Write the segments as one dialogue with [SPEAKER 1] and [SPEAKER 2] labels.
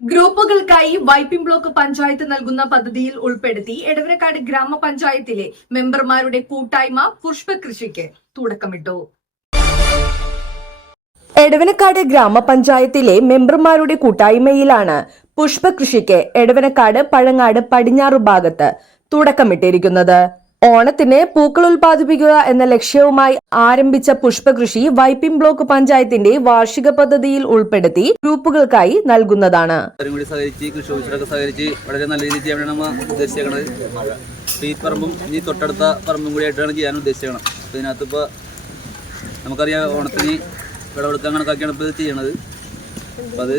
[SPEAKER 1] ഗ്രൂപ്പുകൾക്കായി Vypin block panchayat നൽകുന്ന പദ്ധതിയിൽ ഉൾപ്പെടുത്തി എടവനക്കാട് ഗ്രാമപഞ്ചായത്തിലെ മെമ്പർമാരുടെ കൂട്ടായ്മ പുഷ്പകൃഷിക്ക് തുടക്കമിട്ടു. എടവനക്കാട് ഗ്രാമപഞ്ചായത്തിലെ മെമ്പർമാരുടെ കൂട്ടായ്മയിലാണ് പുഷ്പകൃഷിക്ക് എടവനക്കാട് പഴങ്ങാട് പടിഞ്ഞാറു ഭാഗത്ത് തുടക്കമിട്ടിരിക്കുന്നത്. ഓണത്തിന് പൂക്കൾ ഉൽപ്പാദിപ്പിക്കുക എന്ന ലക്ഷ്യവുമായി ആരംഭിച്ച പുഷ്പകൃഷി വൈപ്പിൻ ബ്ലോക്ക് പഞ്ചായത്തിന്റെ വാർഷിക പദ്ധതിയിൽ ഉൾപ്പെടുത്തി ഗ്രൂപ്പുകൾക്കായി നൽകുന്നതാണ്.
[SPEAKER 2] സഹകരിച്ച് വളരെ നല്ല രീതിയിൽ ഉദ്ദേശിക്കുന്നത് ഈ പറമ്പും ഇനി തൊട്ടടുത്ത പറമ്പും കൂടി ആയിട്ടാണ് ചെയ്യാൻ ഉദ്ദേശിക്കണം അപ്പോൾ ഇതിനകത്ത് ഇപ്പോൾ നമുക്കറിയാം ഓണത്തിന് വിളവെടുക്കാൻ കണക്കാക്കിയാണ് ഇപ്പോൾ ചെയ്യണത്. അപ്പോൾ അത്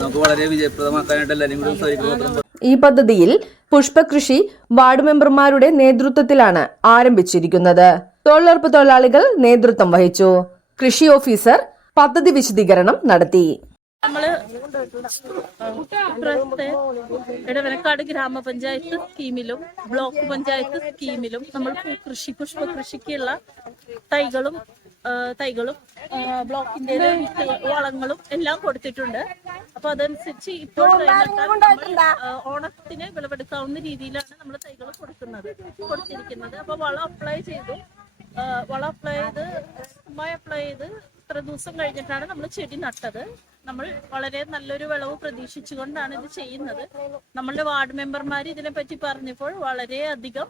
[SPEAKER 2] നമുക്ക് വളരെ വിജയപ്രദമാക്കാനായിട്ട് എല്ലാവരും കൂടി സഹകരിക്കണം മാത്രം
[SPEAKER 1] ഈ പദ്ധതിയിൽ പുഷ്പകൃഷി വാർഡ് മെമ്പർമാരുടെ നേതൃത്വത്തിലാണ് ആരംഭിച്ചിരിക്കുന്നത്. തൊഴിലുറപ്പ് തൊഴിലാളികൾ നേതൃത്വം വഹിച്ചു. കൃഷി ഓഫീസർ പദ്ധതി വിശദീകരണം നടത്തി.
[SPEAKER 3] നമ്മൾ ഇടവനക്കാട് ഗ്രാമപഞ്ചായത്ത് സ്കീമിലും ബ്ലോക്ക് പഞ്ചായത്ത് സ്കീമിലും നമ്മൾ കൃഷി പുഷ്പ കൃഷിക്കുള്ള തൈകളും തൈകളും ബ്ലോക്കിന്റെ വളങ്ങളും എല്ലാം കൊടുത്തിട്ടുണ്ട്. അപ്പൊ അതനുസരിച്ച് ഇപ്പോൾ ഓണത്തിന് വിളവെടുക്കാവുന്ന രീതിയിലാണ് നമ്മൾ തൈകൾ കൊടുക്കുന്നത്. കൊടുത്തിരിക്കുന്നത്. അപ്പൊ വളം അപ്ലൈ ചെയ്തു. വളം അപ്ലൈ ചെയ്ത് കുമ്മായി അപ്ലൈ ചെയ്ത് ഇത്ര ദിവസം കഴിഞ്ഞിട്ടാണ് നമ്മൾ ചെടി നട്ടത്. നമ്മൾ വളരെ നല്ലൊരു വിളവ് പ്രതീക്ഷിച്ചുകൊണ്ടാണ് ഇത് ചെയ്യുന്നത്. നമ്മളുടെ വാർഡ് മെമ്പർമാർ ഇതിനെപ്പറ്റി പറഞ്ഞപ്പോൾ വളരെയധികം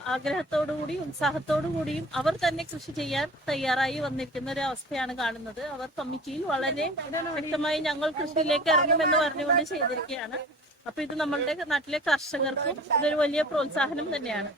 [SPEAKER 3] ആ, ആഗ്രഹത്തോടുകൂടി ഉത്സാഹത്തോടു കൂടിയും അവർ തന്നെ കൃഷി ചെയ്യാൻ തയ്യാറായി വന്നിരിക്കുന്ന ഒരു അവസ്ഥയാണ് കാണുന്നത്. അവർ കമ്മിറ്റിയിൽ വളരെ വ്യക്തമായി ഞങ്ങൾ കൃഷിയിലേക്ക് ഇറങ്ങുമെന്ന് പറഞ്ഞുകൊണ്ട് ചെയ്തിരിക്കുകയാണ്. അപ്പൊ ഇത് നമ്മളുടെ നാട്ടിലെ കർഷകർക്കും ഇതൊരു വലിയ പ്രോത്സാഹനം തന്നെയാണ്.